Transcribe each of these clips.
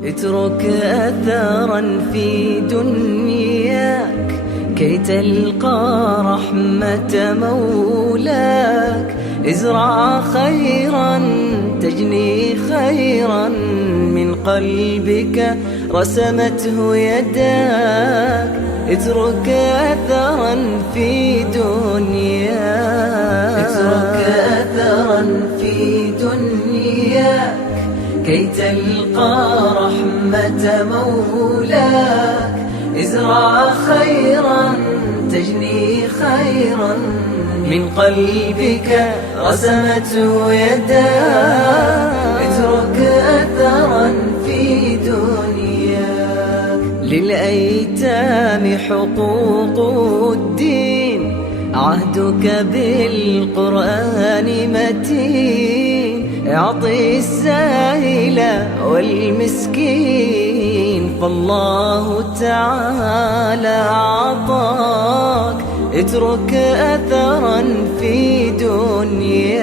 اترك أثرا في دنياك كي تلقى رحمة مولاك. ازرع خيرا تجني خيرا من قلبك رسمته يداك. اترك أثرا في دنياك، اترك أثرا في دنياك كي تلقى رحمة مولاك. ازرع خيرا تجني خيرا من قلبك رسمته يداك. اترك أثرا في دنياك. للأيتام حقوق الدين، عهدك بالقرآن متين. اعطي السائل والمسكين فالله تعالى أعطاك. اترك أثرا في دنياك،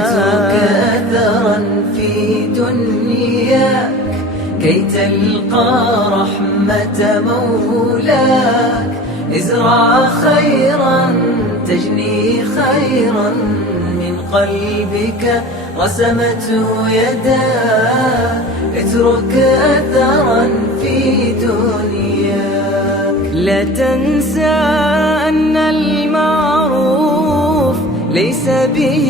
اترك أثرا في دنياك كي تلقى رحمة مولاك. ازرع خيرا تجني خيرا من قلبك رسمته يداك. اترك أثرا في دنياك. لا تنسى أن المعروف ليس به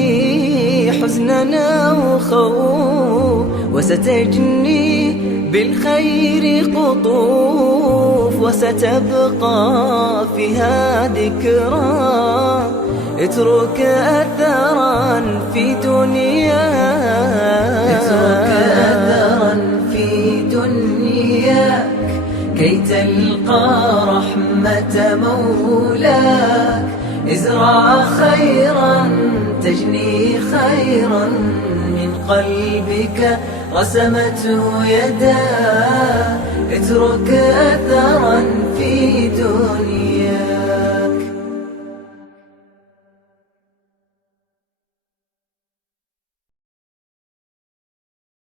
حزننا وخوف، وستجني بالخير قطوف وستبقى فيها ذكرى. اترك أثرا في دنياك، اترك أثرا في دنياك كي تلقى رحمة مولاك. ازرع خيرا تجني خيرا من قلبك رسمته يداك. اترك أثرا في دنياك.